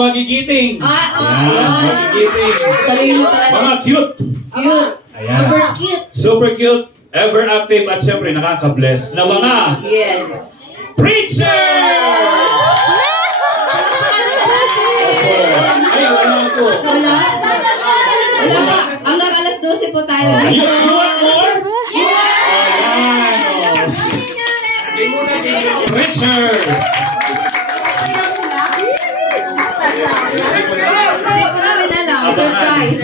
magigiting. Magigiting. Talino talaga. Mga cute. Cute. Ayan. Super cute. Super cute, ever active, at syempre nakaka-bless na mga Yes. preacher! Ay, wala ako. Wala? Wala pa. Hanggang alas 12 po tayo dito. You want more? Preachers! Hindi ko namin alam. Surprise.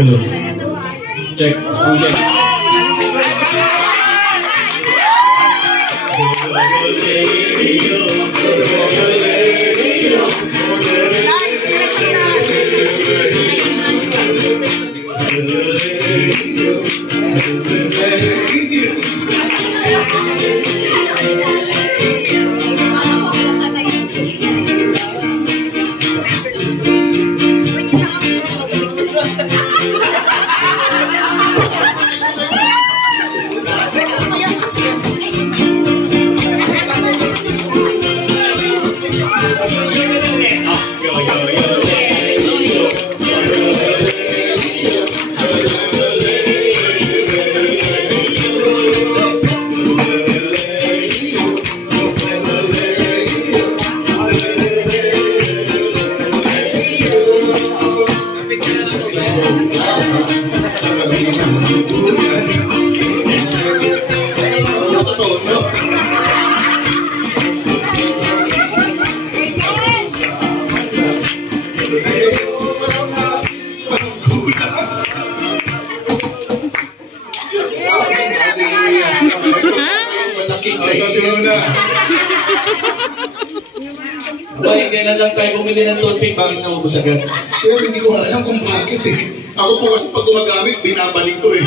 Hello. Check. Sound check. Boy, kailan lang tayo bumili ng toothpick, bakit naubos agad? Sir, hindi ko alam kung bakit eh. Ako po kasi pag gumagamit, binabalik ko eh.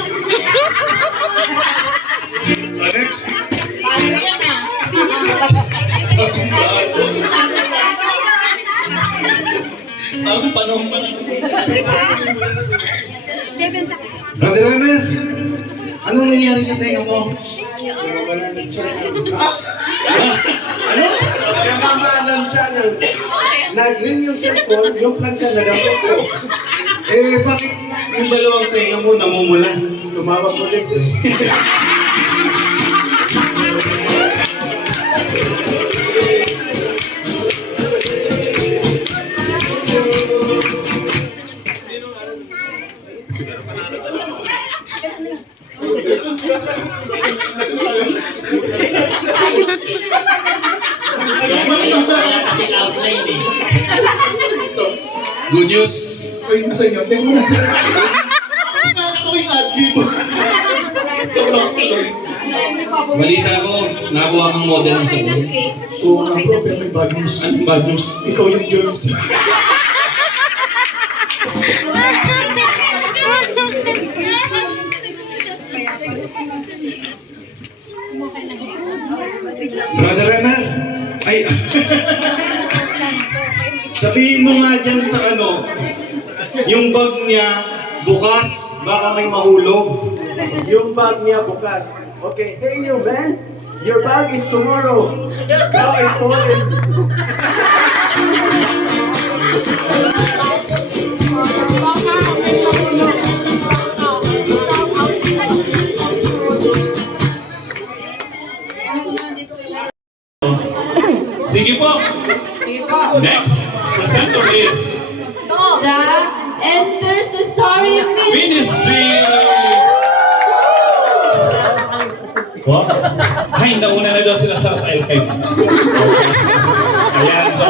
Next. Akong bago. Ako panong pa. Brother Emer, anong nangyari sa tenga mo? Ano? Namamaan ng channel. Nag-ring yung cellphone, yung plancha na dapat ko. Bakit yung dalawang tenga mo namumula? Tumawag ko din. Good news. Ay, nasa inyo. Tingnan mo na. Ako yung adlib. Balita ko, nakuha kang model ng sabon. Oo nga bro, pero may bad news. Anong bad news? Ikaw yung germs. Brother Emer, ay, sabihin mo nga dyan sa ano, yung bag niya bukas, baka may mahulog. Yung bag niya bukas. Okay, hey you man, your bag is tomorrow. Now is falling. Sige po. Next presenter is The Intercessory Ministry! Wow. Ay, nauna na daw sila sa L5. Ayan, so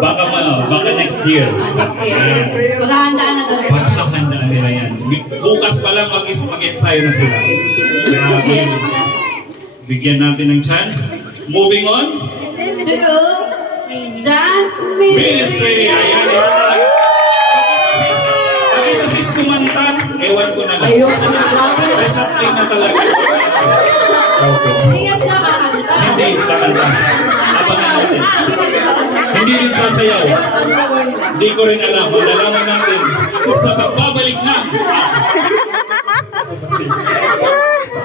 baka next year. Next year. Maghahandaan na doon. Pagkakandaan nila yan. Bukas pa lang mag-ensayo na sila. Grabe. Bigyan natin ng chance. Moving on. To Dance Ministry. Ministry. Ayan. Pag ito sis kumanta, sasayawan ko na lang. Ayun, grabe. Resapting na talaga. Hindi yan sila kakanta. Hindi, kakanta. Abangan natin. Hindi yan sila kakanta. Hindi din sasayaw. Ewan ko ano gagawin nila. Hindi ko rin alam. Malalaman natin sa pagbabalik na.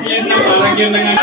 Yan na, parang yun na nga.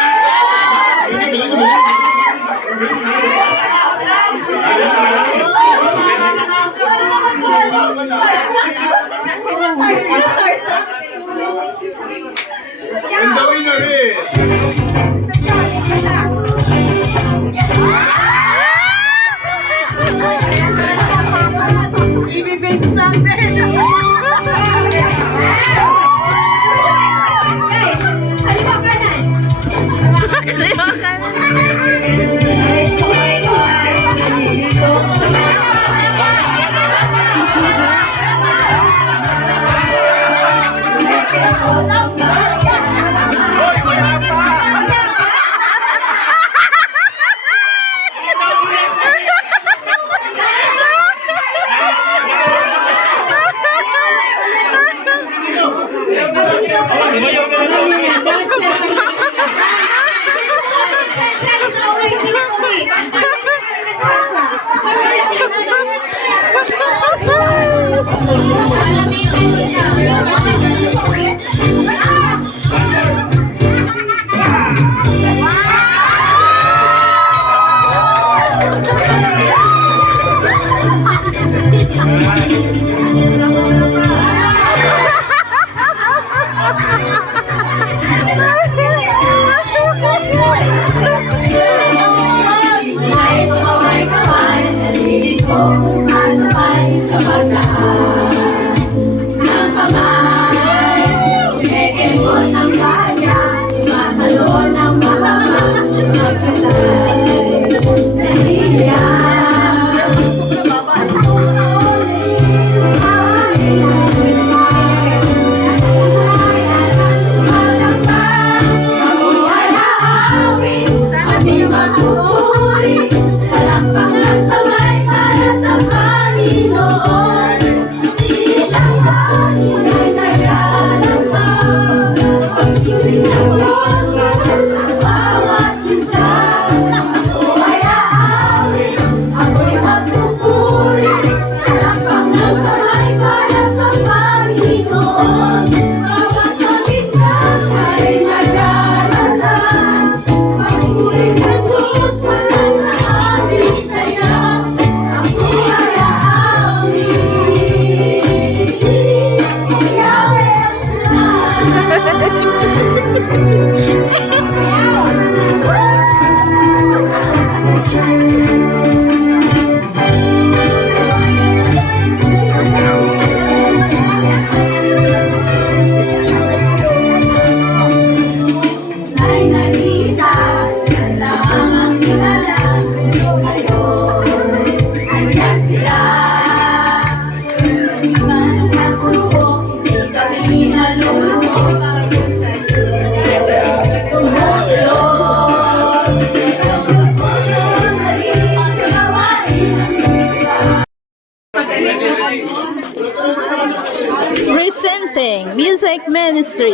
Presenting Music Ministry.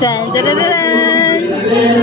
Dun, dun, dun, dun, dun.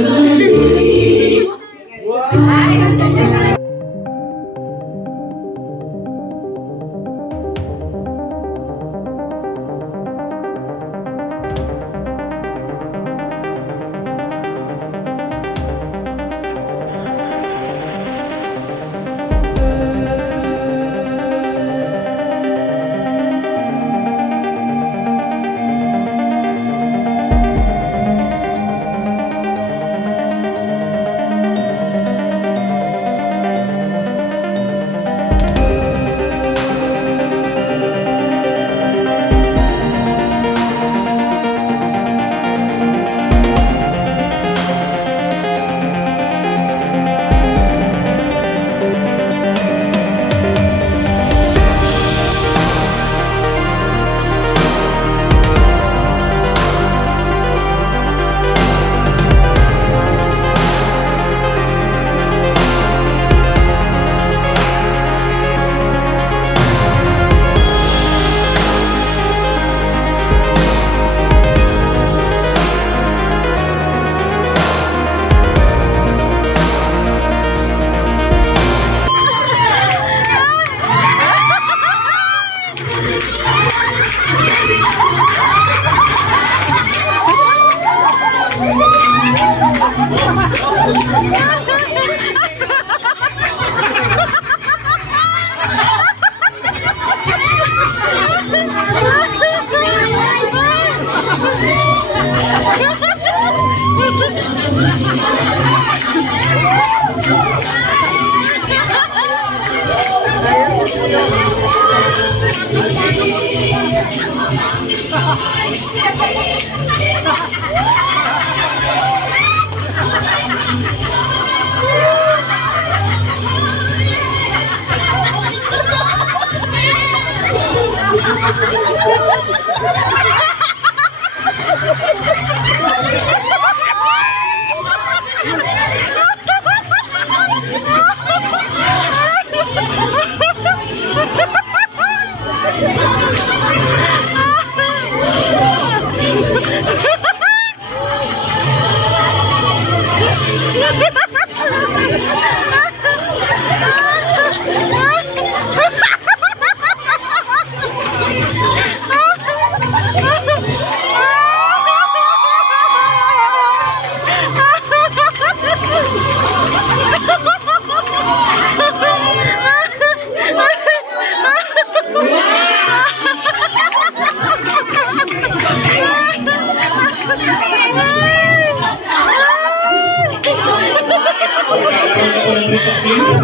Magkakaroon ako ng discipline ng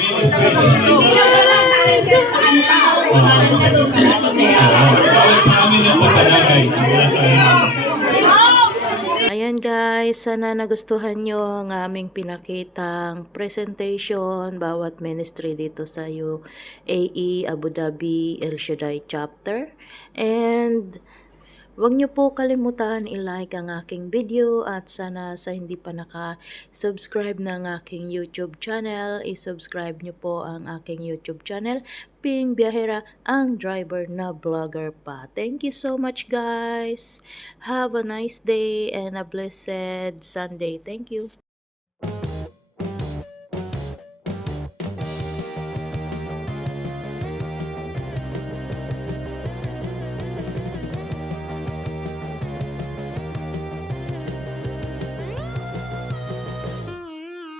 ministry. Hindi lang pala talented sa kanta. Talented din pala sa sayaw. Bawal sa amin ang pagkalagay. Wala sa amin. Ayan guys, sana nagustuhan nyo ang aming pinakitang presentation bawat ministry dito sa UAE Abu Dhabi El Shaddai chapter. And huwag nyo po kalimutan i-like ang aking video at sana sa hindi pa naka-subscribe ng aking YouTube channel, i-subscribe nyo po ang aking YouTube channel, Ping Biyahera, ang driver na vlogger pa. Thank you so much guys. Have a nice day and a blessed Sunday. Thank you.